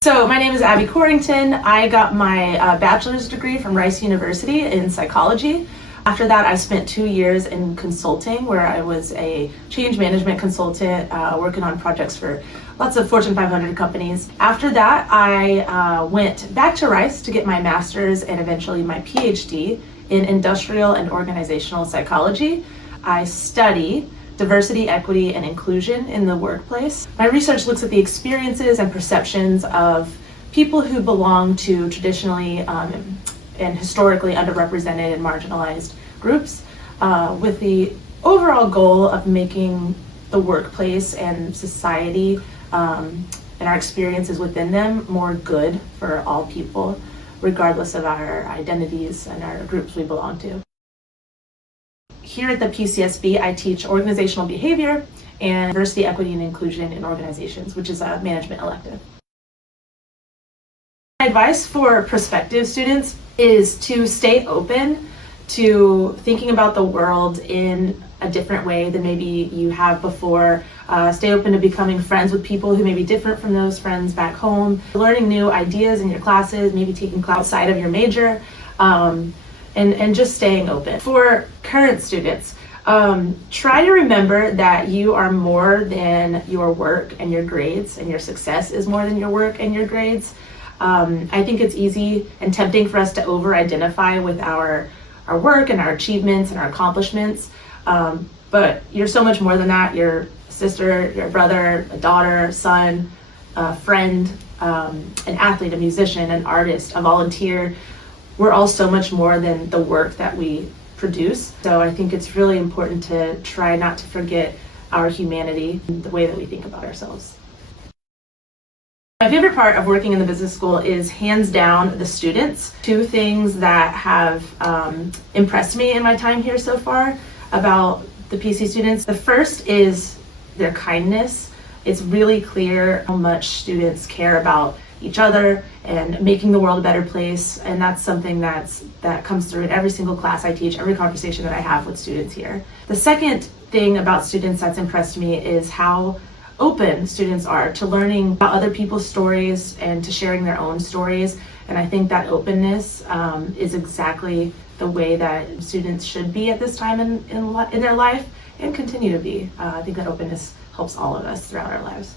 So my name is Abby Corrington. I got my bachelor's degree from Rice University in psychology. After that, I spent 2 years in consulting, where I was a change management consultant working on projects for lots of Fortune 500 companies. After that, I went back to Rice to get my master's and eventually my PhD in industrial and organizational psychology. I study diversity, equity, and inclusion in the workplace. My research looks at the experiences and perceptions of people who belong to traditionally and historically underrepresented and marginalized groups, with the overall goal of making the workplace and society and our experiences within them more good for all people, regardless of our identities and our groups we belong to. Here at the PCSB, I teach organizational behavior and diversity, equity, and inclusion in organizations, which is a management elective. My advice for prospective students is to stay open to thinking about the world in a different way than maybe you have before. Stay open to becoming friends with people who may be different from those friends back home, learning new ideas in your classes, maybe taking classes outside of your major, and just staying open. For current students, try to remember that you are more than your work and your grades, and your success is more than your work and your grades. I think it's easy and tempting for us to over-identify with our work and our achievements and our accomplishments, but you're so much more than that. You're a sister, you're a brother, a daughter, son, a friend, an athlete, a musician, an artist, a volunteer. We're all so much more than the work that we produce. So I think it's really important to try not to forget our humanity and the way that we think about ourselves. My favorite part of working in the business school is hands down the students. Two things that have impressed me in my time here so far about the PC students. The first is their kindness. It's really clear how much students care about each other and making the world a better place, and that's something that comes through in every single class I teach, every conversation that I have with students here. The second thing about students that's impressed me is how open students are to learning about other people's stories and to sharing their own stories, and I think that openness is exactly the way that students should be at this time in their life and continue to be. I think that openness helps all of us throughout our lives.